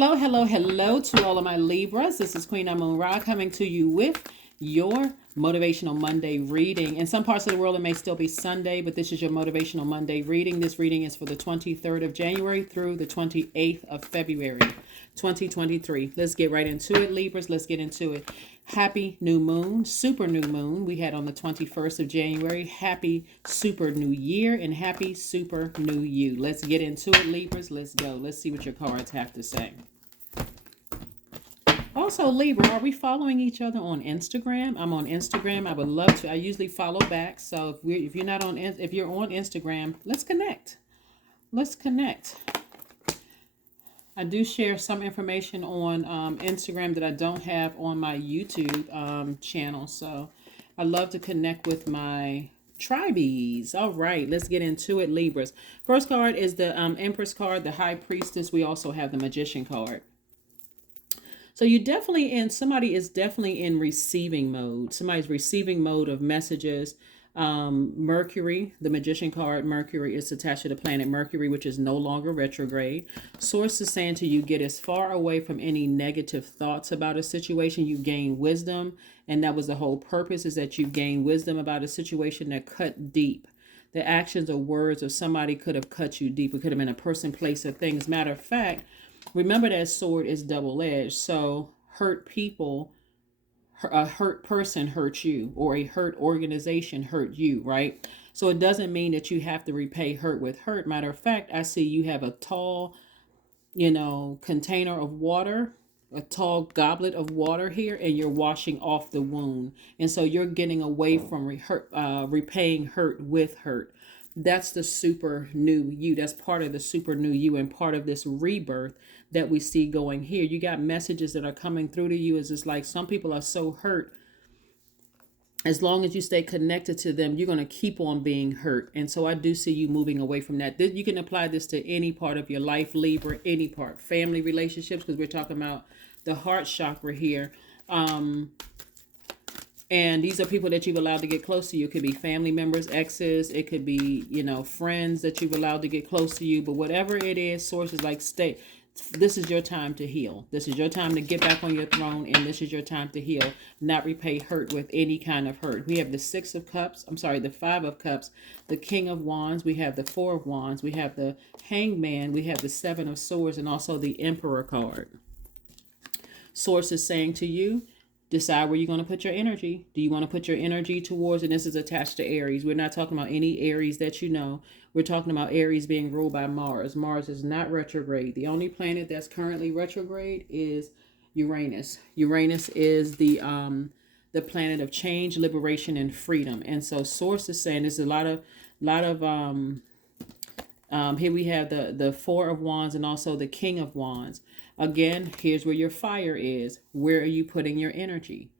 Hello, hello, hello to all of my Libras. This is Queen Amun Ra coming to you with your Motivational Monday reading. In some parts of the world, it may still be Sunday, but this is your Motivational Monday reading. This reading is for the 23rd of January through the 28th of February, 2023. Let's get right into it, Libras. Let's get into it. Happy new moon, super new moon we had on the 21st of January. Happy super new year and happy super new you. Let's get into it, Libras. Let's go. Let's see what your cards have to say. Also, Libra, are we following each other on Instagram? I'm on Instagram. I would love to. I usually follow back. So if you're not on, if you're on Instagram, let's connect. Let's connect. I do share some information on Instagram that I don't have on my YouTube channel. So I love to connect with my tribees. All right, let's get into it, Libras. First card is the Empress card, the High Priestess. We also have the Magician card. So you definitely somebody is definitely in receiving mode. Somebody's receiving mode of messages. Mercury, the Magician card, Mercury is attached to the planet Mercury, which is no longer retrograde. Source is saying to you, get as far away from any negative thoughts about a situation. You gain wisdom. And that was the whole purpose, is that you gain wisdom about a situation that cut deep. The actions or words of somebody could have cut you deep. It could have been a person, place, or thing. As a matter of fact, remember that sword is double-edged. So hurt people, a hurt person hurt you, or a hurt organization hurt you, right? So it doesn't mean that you have to repay hurt with hurt. Matter of fact, I see you have a tall, container of water, a tall goblet of water here, and you're washing off the wound. And so you're getting away from repaying hurt with hurt. That's the super new you. That's part of the super new you and part of this rebirth that we see going here. You got messages that are coming through to you. It's just like some people are so hurt. As long as you stay connected to them, you're going to keep on being hurt. And so I do see you moving away from that. You can apply this to any part of your life, Libra, any part. Family relationships, because we're talking about the heart chakra here. And these are people that you've allowed to get close to you. It could be family members, exes. It could be, friends that you've allowed to get close to you. But whatever it is, sources like stay. This is your time to heal. This is your time to get back on your throne. And this is your time to heal. Not repay hurt with any kind of hurt. We have the Six of Cups. I'm sorry, the Five of Cups. The King of Wands. We have the Four of Wands. We have the Hangman. We have the Seven of Swords. And also the Emperor card. Source is saying to you, decide where you're going to put your energy. Do you want to put your energy towards, and this is attached to Aries. We're not talking about any Aries that you know. We're talking about Aries being ruled by Mars. Mars is not retrograde. The only planet that's currently retrograde is Uranus. Uranus is the planet of change, liberation, and freedom. And so source is saying there's a lot of here we have the Four of Wands and also the King of Wands. Again, here's where your fire is. Where are you putting your energy?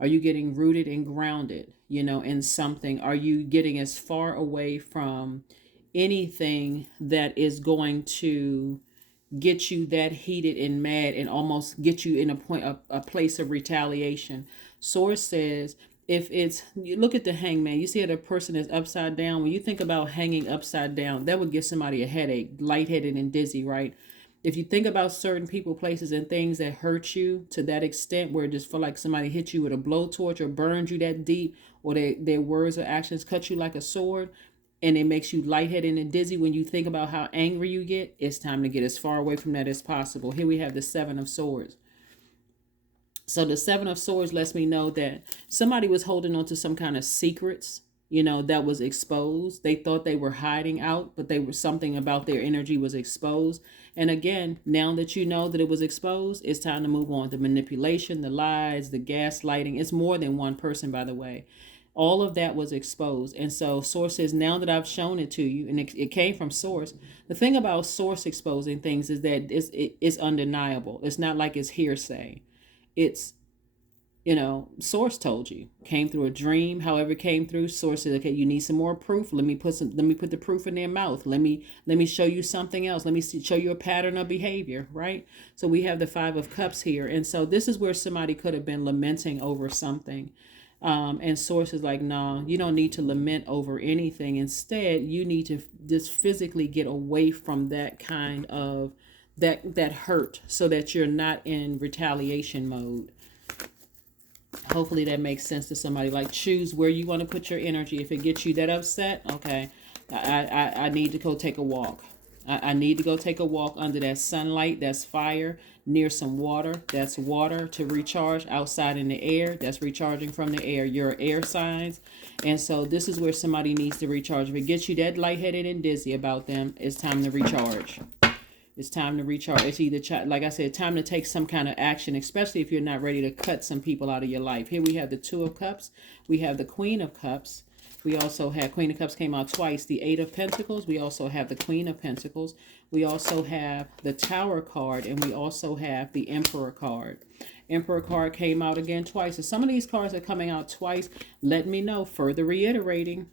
Are you getting rooted and grounded, in something? Are you getting as far away from anything that is going to get you that heated and mad and almost get you in a place of retaliation? Source says, if it's, you look at the hangman, you see that a person is upside down. When you think about hanging upside down, that would give somebody a headache, lightheaded and dizzy, right? If you think about certain people, places, and things that hurt you to that extent, where it just feel like somebody hit you with a blowtorch or burned you that deep, or their words or actions cut you like a sword, and it makes you lightheaded and dizzy when you think about how angry you get, it's time to get as far away from that as possible. Here we have the Seven of Swords. So the Seven of Swords lets me know that somebody was holding on to some kind of secrets, that was exposed. They thought they were hiding out, but something about their energy was exposed. And again, now that you know that it was exposed, it's time to move on. The manipulation, the lies, the gaslighting. It's more than one person, by the way. All of that was exposed. And so source says, now that I've shown it to you, and it came from source. The thing about source exposing things is that it's undeniable. It's not like it's hearsay. It's, source told you, came through a dream, however it came through. Source said, okay, you need some more proof. Let me put the proof in their mouth. Let me show you something else. Let me show you a pattern of behavior, right? So we have the Five of Cups here. And so this is where somebody could have been lamenting over something. And source is like, no, you don't need to lament over anything. Instead, you need to just physically get away from that kind of that hurt, so that you're not in retaliation mode. Hopefully that makes sense to somebody. Like, choose where you want to put your energy. If it gets you that upset, okay, I need to go take a walk. I need to go take a walk under that sunlight. That's fire. Near some water. That's water to recharge. Outside in the air. That's recharging from the air. Your air signs. And so this is where somebody needs to recharge. If it gets you that lightheaded and dizzy about them, it's time to recharge. It's time to recharge. It's either, like I said, time to take some kind of action, especially if you're not ready to cut some people out of your life. Here we have the Two of Cups. We have the Queen of Cups. We also have Queen of Cups came out twice. The Eight of Pentacles. We also have the Queen of Pentacles. We also have the Tower card. And we also have the Emperor card. Emperor card came out again twice. So some of these cards are coming out twice. Let me know. Further reiterating.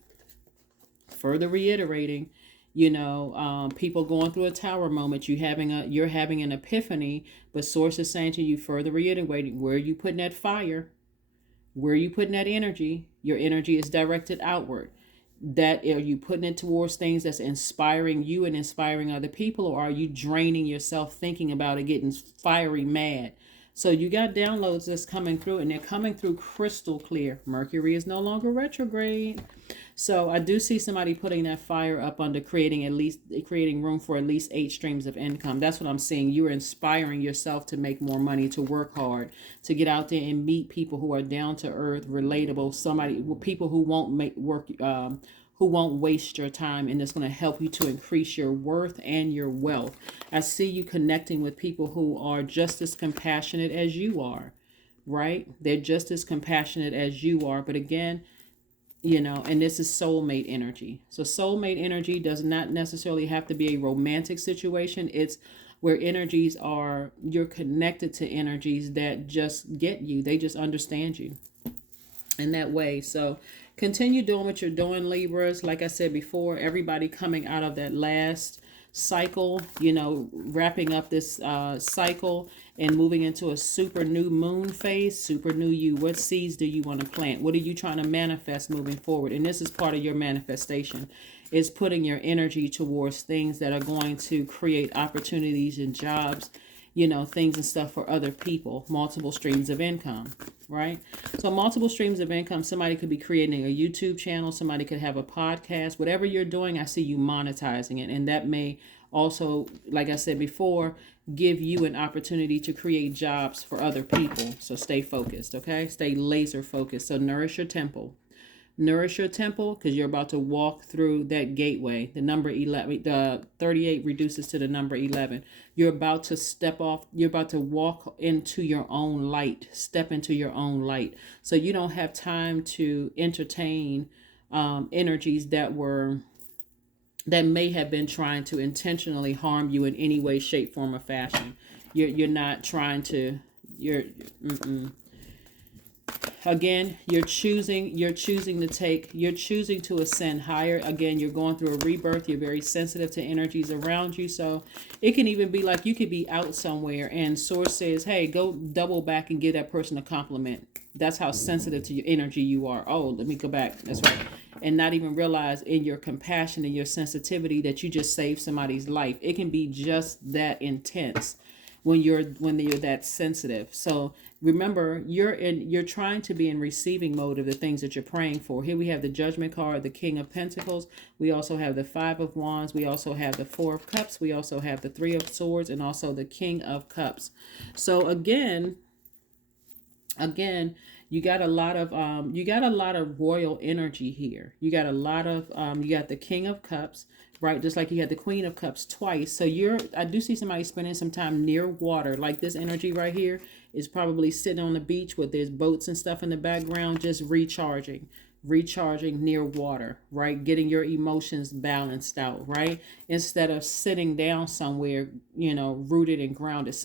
You know, people going through a tower moment. You're having an epiphany, but source is saying to you, further reiterating, where are you putting that fire? Where are you putting that energy? Your energy is directed outward. That, are you putting it towards things that's inspiring you and inspiring other people, or are you draining yourself thinking about it, getting fiery mad? So you got downloads that's coming through, and they're coming through crystal clear. Mercury is no longer retrograde. So I do see somebody putting that fire up under creating room for at least 8 streams of income. That's what I'm seeing. You're inspiring yourself to make more money, to work hard, to get out there and meet people who are down to earth, relatable, people who won't make work, who won't waste your time, and it's going to help you to increase your worth and your wealth. I see you connecting with people who are just as compassionate as you are, right? They're just as compassionate as you are. But again, you know, and this is soulmate energy. So soulmate energy does not necessarily have to be a romantic situation. It's where energies are, you're connected to energies that just get you. They just understand you in that way. So continue doing what you're doing, Libras. Like I said before, everybody coming out of that last cycle, you know, wrapping up this cycle and moving into a super new moon phase, super new you. What seeds do you want to plant? What are you trying to manifest moving forward? And this is part of your manifestation, is putting your energy towards things that are going to create opportunities and jobs, you know, things and stuff for other people, multiple streams of income, right? So multiple streams of income. Somebody could be creating a YouTube channel. Somebody could have a podcast. Whatever you're doing, I see you monetizing it. And that may also, like I said before, give you an opportunity to create jobs for other people. So stay focused, okay? Stay laser focused. So nourish your temple. Nourish your temple, because you're about to walk through that gateway. The number 11, the 38 reduces to the number 11. You're about to step off. You're about to walk into your own light. Step into your own light. So you don't have time to entertain energies that may have been trying to intentionally harm you in any way, shape, form, or fashion. You're not trying to. Again, you're choosing to ascend higher. Again, you're going through a rebirth. You're very sensitive to energies around you. So it can even be like you could be out somewhere and source says, hey, go double back and give that person a compliment. That's how sensitive to your energy you are. Oh, let me go back. That's right. And not even realize in your compassion and your sensitivity that you just saved somebody's life. It can be just that intense when you're that sensitive. So remember, you're trying to be in receiving mode of the things that you're praying for. Here we have the Judgment card, the King of Pentacles. We also have the Five of Wands. We also have the Four of Cups. We also have the Three of Swords, and also the King of Cups. So again, you got a lot of royal energy here. You got a lot of you got the King of Cups, right? Just like you had the Queen of Cups twice. So I do see somebody spending some time near water. Like this energy right here is probably sitting on the beach with there's boats and stuff in the background, just recharging near water, right? Getting your emotions balanced out, right? Instead of sitting down somewhere, you know, rooted and grounded.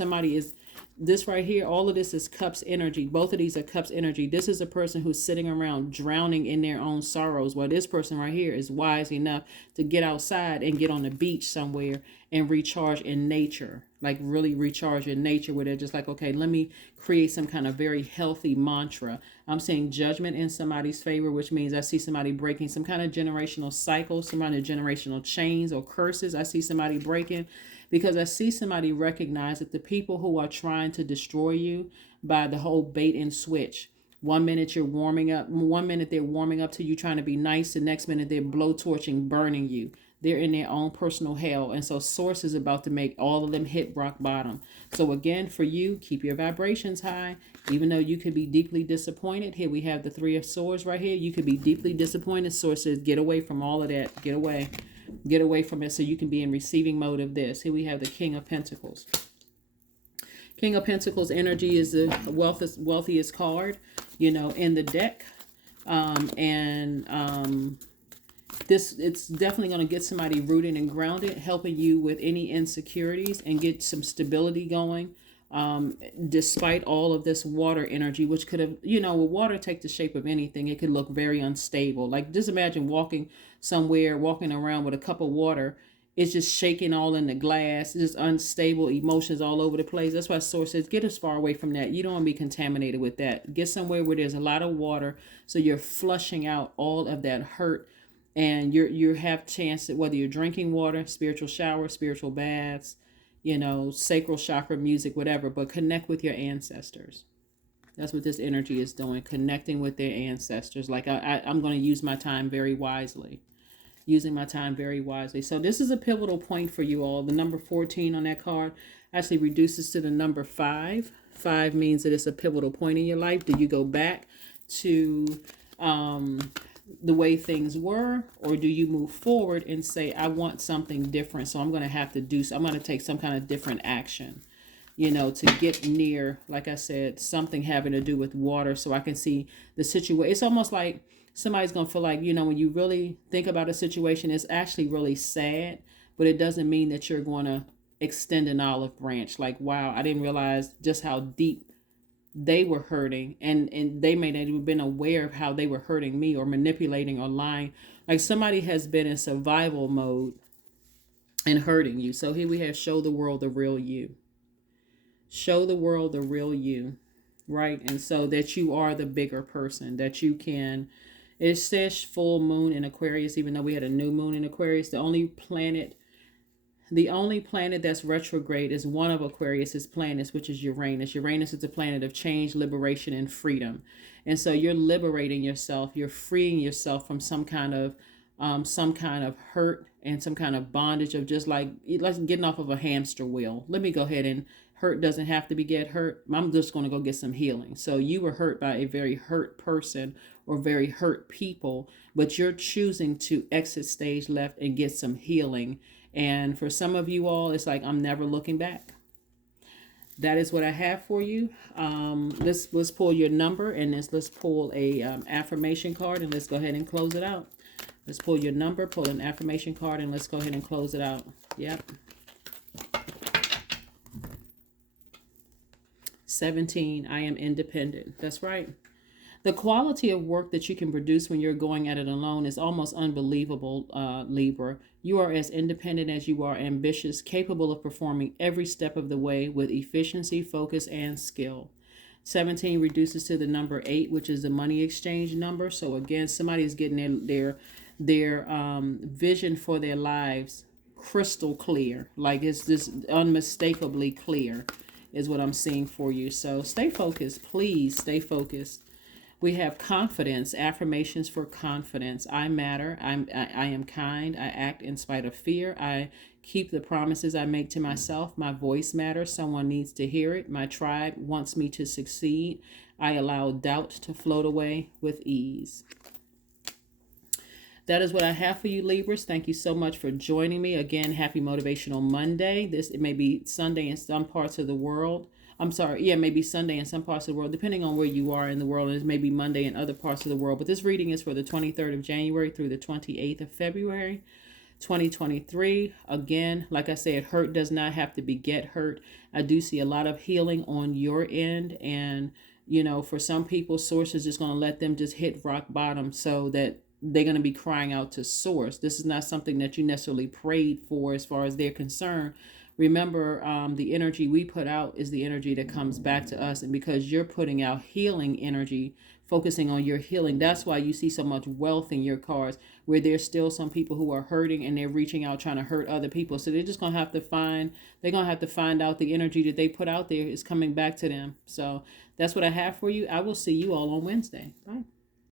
This right here, all of this is Cups energy. Both of these are Cups energy. This is a person who's sitting around drowning in their own sorrows, while this person right here is wise enough to get outside and get on the beach somewhere and recharge in nature. Like really recharge in nature, where they're just like, okay, let me create some kind of very healthy mantra. I'm seeing judgment in somebody's favor, which means I see somebody breaking some kind of generational cycle, some kind of generational chains or curses. I see somebody breaking, because I see somebody recognize that the people who are trying to destroy you by the whole bait and switch. 1 minute you're warming up, 1 minute they're warming up to you trying to be nice, the next minute they're blowtorching, burning you. They're in their own personal hell. And so Source is about to make all of them hit rock bottom. So again, for you, keep your vibrations high. Even though you could be deeply disappointed. Here we have the Three of Swords right here. You could be deeply disappointed. Source says, get away from all of that. Get away. Get away from it so you can be in receiving mode of this. Here we have the King of Pentacles. King of Pentacles energy is the wealthiest card, in the deck. It's definitely going to get somebody rooted and grounded, helping you with any insecurities and get some stability going. Despite all of this water energy, which could have, water take the shape of anything. It could look very unstable. Like just imagine walking around with a cup of water. It's just shaking all in the glass, just unstable emotions all over the place. That's why Source says, get as far away from that. You don't want to be contaminated with that. Get somewhere where there's a lot of water so you're flushing out all of that hurt. And you have chance that whether you're drinking water, spiritual shower, spiritual baths, sacral chakra music, whatever, but connect with your ancestors. That's what this energy is doing, connecting with their ancestors. Like I'm going to use my time very wisely. Using my time very wisely. So this is a pivotal point for you all. The number 14 on that card actually reduces to the number 5. 5 means that it's a pivotal point in your life. Do you go back to the way things were, or do you move forward and say, I want something different, so I'm going to take some kind of different action, to get near, like I said, something having to do with water, so I can see the situation. It's almost like somebody's going to feel like, when you really think about a situation, it's actually really sad, but it doesn't mean that you're going to extend an olive branch. Like, wow, I didn't realize just how deep they were hurting, and they may not even been aware of how they were hurting me or manipulating or lying. Like somebody has been in survival mode and hurting you. So here we have show the world the real you. Show the world the real you, right? And so that you are the bigger person, that you can. It says full moon in Aquarius, even though we had a new moon in Aquarius. The only planet that's retrograde is one of Aquarius's planets, which is Uranus. Uranus is a planet of change, liberation, and freedom. And so you're liberating yourself. You're freeing yourself from some kind of hurt and some kind of bondage of just like getting off of a hamster wheel. Let me go ahead and hurt doesn't have to be get hurt. I'm just going to go get some healing. So you were hurt by a very hurt person or very hurt people, but you're choosing to exit stage left and get some healing. And for some of you all, it's like, I'm never looking back. That is what I have for you. Let's pull your number, and let's pull a affirmation card, and let's go ahead and close it out. Let's pull your number, pull an affirmation card, and let's go ahead and close it out. Yep. 17, I am independent. That's right. The quality of work that you can produce when you're going at it alone is almost unbelievable, Libra. You are as independent as you are ambitious, capable of performing every step of the way with efficiency, focus, and skill. 17 reduces to the number 8, which is the money exchange number. So again, somebody's getting their vision for their lives crystal clear. Like it's just unmistakably clear is what I'm seeing for you. So stay focused. Please stay focused. We have confidence, affirmations for confidence. I matter. I am kind. I act in spite of fear. I keep the promises I make to myself. My voice matters. Someone needs to hear it. My tribe wants me to succeed. I allow doubt to float away with ease. That is what I have for you, Libras. Thank you so much for joining me. Again, happy Motivational Monday. It may be Sunday in some parts of the world. Maybe Sunday in some parts of the world, depending on where you are in the world, and it may be Monday in other parts of the world. But this reading is for the 23rd of January through the 28th of February, 2023. Again, like I said, hurt does not have to beget hurt. I do see a lot of healing on your end. And, for some people, Source is just going to let them just hit rock bottom so that they're going to be crying out to Source. This is not something that you necessarily prayed for as far as they're concerned. Remember, the energy we put out is the energy that comes back to us. And because you're putting out healing energy, focusing on your healing, that's why you see so much wealth in your cards, where there's still some people who are hurting and they're reaching out trying to hurt other people. So they're just going to have to find out the energy that they put out there is coming back to them. So that's what I have for you. I will see you all on Wednesday. Bye.